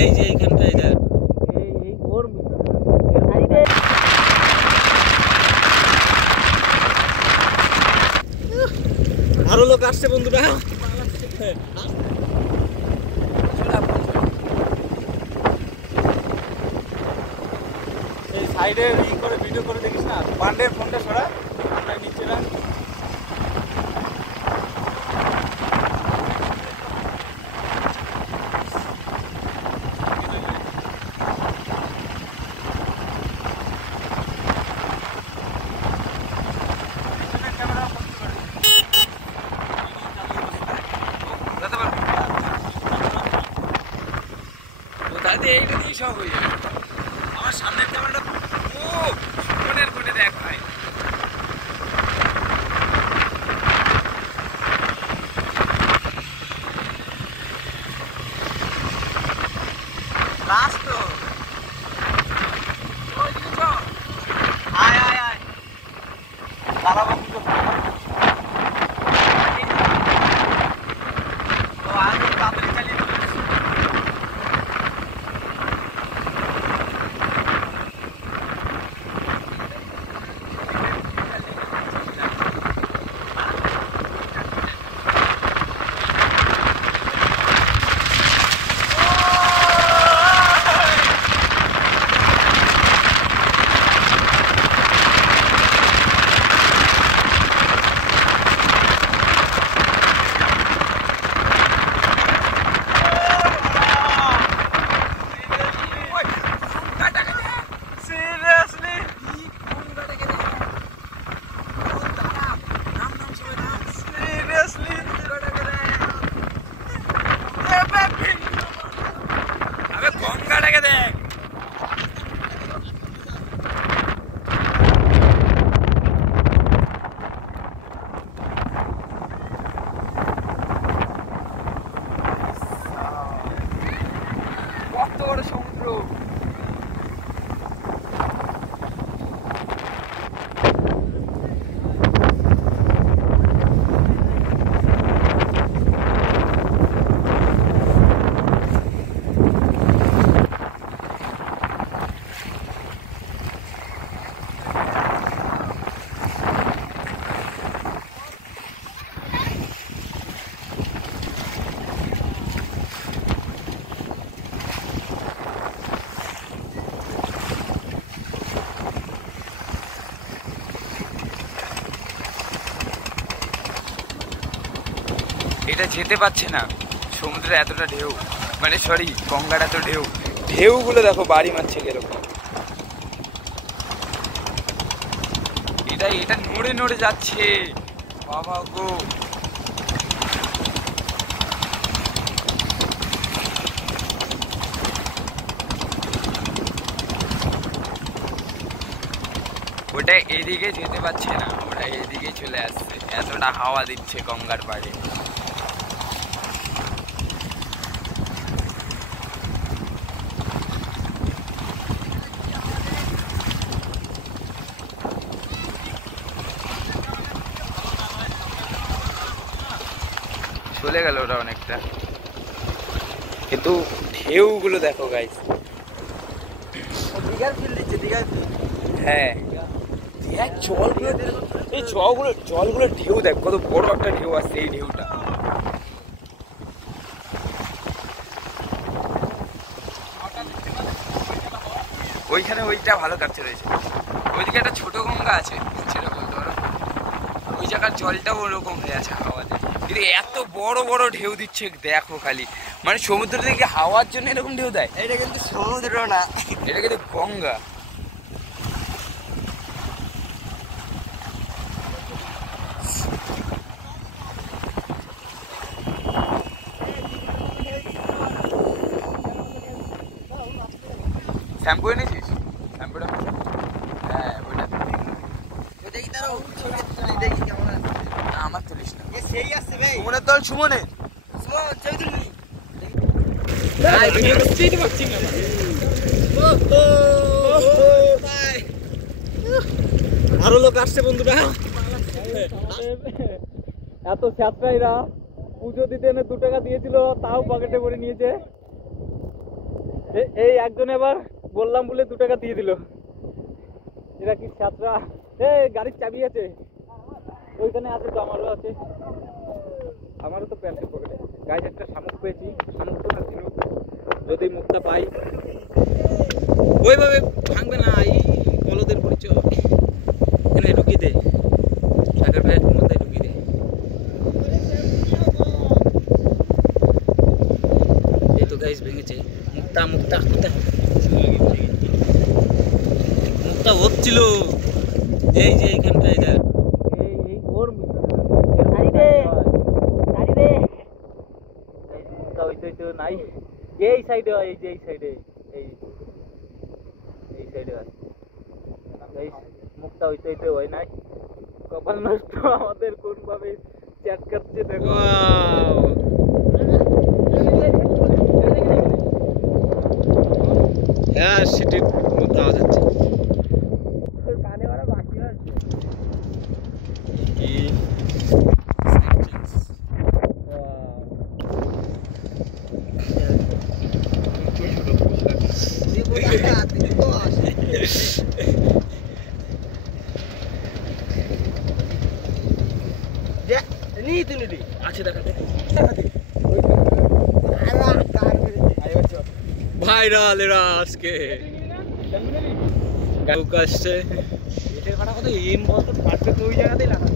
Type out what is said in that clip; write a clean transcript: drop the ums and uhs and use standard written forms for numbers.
এই যে এইখানটায় দেখ এই ওর আরো লোক আসছে বন্ধুরা। এই সাইডে করে ভিডিও করে দেখিস না, বান্ডের ফোনটা সরা আমরা নিচে রাখ। এইটা দিয়ে সব হয়ে যাবে। আমার সামনের ক্যামেরাটা ফোনের ফোনে দেখ ভাই। লাস্ট তো আয় আয় আয় দাঁড়াবো কিন্তু তো আগে তাড়াতাড়ি চালিয়ে এটা যেতে পারছে না, সমুদ্রে এতটা ঢেউ, মানে সরি গঙ্গার এত ঢেউ, ঢেউগুলো দেখো বাড়ি মারছে কিরকম। এটা এটা নড়ে নড়ে যাচ্ছে বাবা গো। ওটা এদিকে যেতে পারছে না, ওটা এদিকে চলে আসছে, এতটা হাওয়া দিচ্ছে গঙ্গার পাড়ে। চলে গেল ওরা অনেকটা, কিন্তু ঢেউগুলো দেখো গাইস। দীঘার ফিল দিচ্ছে, দীঘার ফিল। হ্যাঁ দেখ জলগুলো, এই জলগুলো ঢেউ দেখ কত বড় একটা ঢেউ আসছে। এই ঢেউটা ওইখানে ওইটা ভালো কাটছে রয়েছে, ওইদিকে একটা ছোট গঙ্গা আছে সেটা বলতে পারো, ওই জায়গার জলটাও ওরকম হয়ে আছে হাওয়াতে, কিন্তু এত বড় বড় ঢেউ দিচ্ছে দেখো খালি, মানে সমুদ্র থেকে হাওয়ার জন্য এরকম ঢেউ দেয়। এটা কিন্তু সমুদ্র না, এটা কিন্তু গঙ্গা। শ্যাম্পু এনেছিস? শ্যাম্পুটা হ্যাঁ ওইটা দেখি, তার দেখি কেমন আছে। না আমার তুলিস না, সেই আসছে ভাই সুমনের দল। সুমনের আরো লোক আসছে বন্ধুরা। এত ছাত্রাইরা পুজো দিতে এনে 2 টাকা দিয়েছিল, তাও পকেটে ভরে নিয়েছে। এই একজন এবার বললাম বলে 2 টাকা দিয়ে দিল। এরা কি ছাত্রা? গাড়ির চাবি আছে ওইখানে, আছে তো, আমারও আছে, আমারও তো প্যান্টের পকেটে। গাইজ একটা শামুক পেয়েছি, শামুকটা না ছিল, যদি মুখটা পাই। ওইভাবে ভাঙবে না, এই বলদের পরিচয়। এখানে ঢুকিয়ে দে, টাকার ব্যাগের মধ্যে ঢুকিয়ে দে। এই তো গাইজ ভেঙেছে মুখটা, মুখটা হচ্ছিল, এই যে এইখানটায় দেখ, এই ওর নাই, এই সাইডে হয়, এই যে এই সাইডে, এই সাইডে হয়, এই মুখটা হইতে হয় নাই। কপাল নষ্ট আমাদের, কোন ভাবে চ্যাট করছে দেখো। হ্যাঁ সিটির মধ্যে আওয়াজ হচ্ছে, কানে ওরা বাকি আছে কি। আছে দেখাতে ভাইরাল এরা আজকে আসছে। এটার ভাড়া কত? এম বলতো ফার্স্টে তো ওই জায়গাতেই লাগা।